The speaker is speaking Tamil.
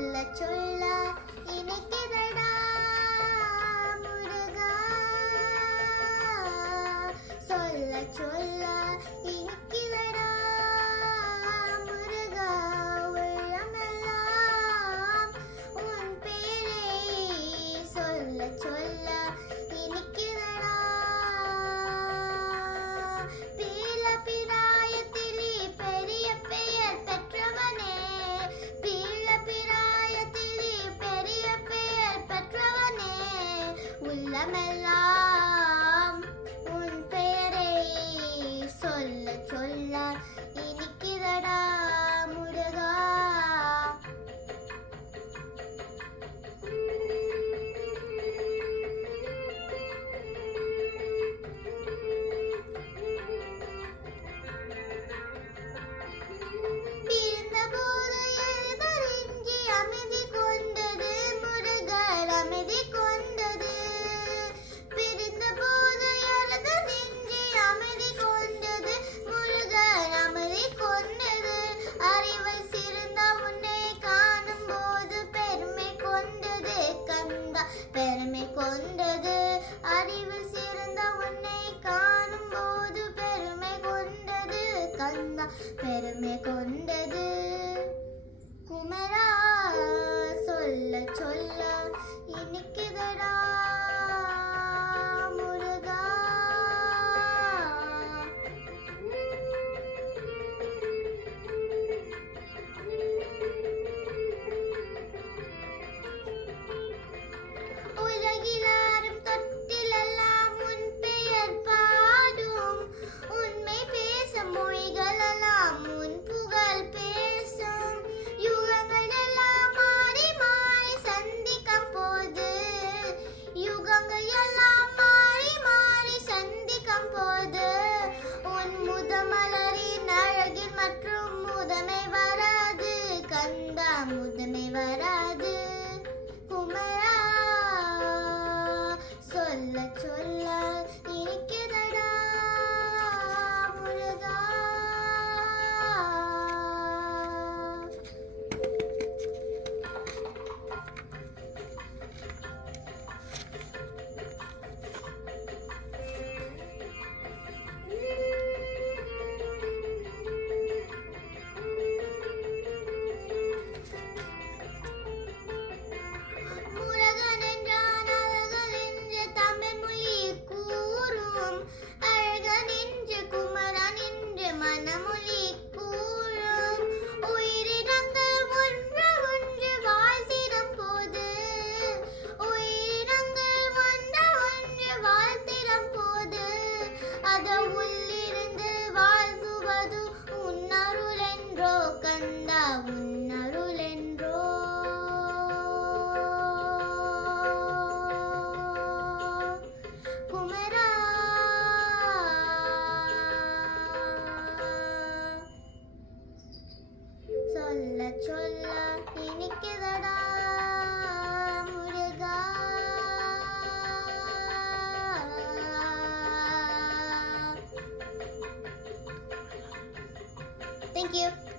சொல்ல சொல்ல இனிக்குதடா முருகா சொல்ல சொல்ல இனிக்குதடா முருகா உள்ளமெல்லாம் உன் பேரை சொல்ல சொல்ல இனிக்குதடா பீல பிராயத்திலே பெரிய பெயர் பெற்றவனே பீல பிராயத்திலே பெரிய பெயர் பெற்றவனே உள்ளமெல்லாம் உன் பெயரை சொல்ல சொல்ல இனிக்குதடா முருகா பிறந்தபோது எழுதறிஞ்சி அமைதி கொண்டது முருகர் அமைதி கொண்டது பிறந்தபோது எழுதறிஞ்சி அமைதி கொண்டது முருகர் அமைதி கொண்டது அறிவை சிறந்த உன்னை காணும் போது பெருமை கொண்டது கந்தா பெருமை கொண்டது அறிவில் சிறந்த உன்னை காணும் போது பெருமை கொண்டது கந்தா பெருமை கொண்டது குமரா சொல்ல சொல்ல இனிக்குதடா முருகா உலகிலாரும் தொட்டிலெல்லாம் உன் பெயர் பாடும் உண்மை பேசும் மொழிகளெல்லாம் உன் புகழ் பேசும் யுகங்கள் எல்லாம் மாறி மாறி சந்திக்கும் போது யுகங்கள் எல்லாம் மாறி மாறி சந்திக்கும் போது உன் முதமலரின் அழகில் மற்றும் முதமை வராது கந்தா முதமை வராது குமரா சொல்ல சொல்ல இனிக்குதடா முருகா முருகன் என்றான் அழகன் என்று தமிழ் மொழி கூறும் அழகன் என்று குமரன் என்று மனமொழி கூறும் உயிரினங்கள் ஒன்று ஒன்று வாழ்த்திடும் போது உயிரினங்கள் ஒன்று ஒன்று வாழ்த்திடும் போது அது உள்ளிருந்து வாழ்த்துவது உன்னருள் என்றோ கந்தா உன்னருள் என்றோ குமரா சொல்ல சொல்ல இனிக்குதடா முருகா Thank you.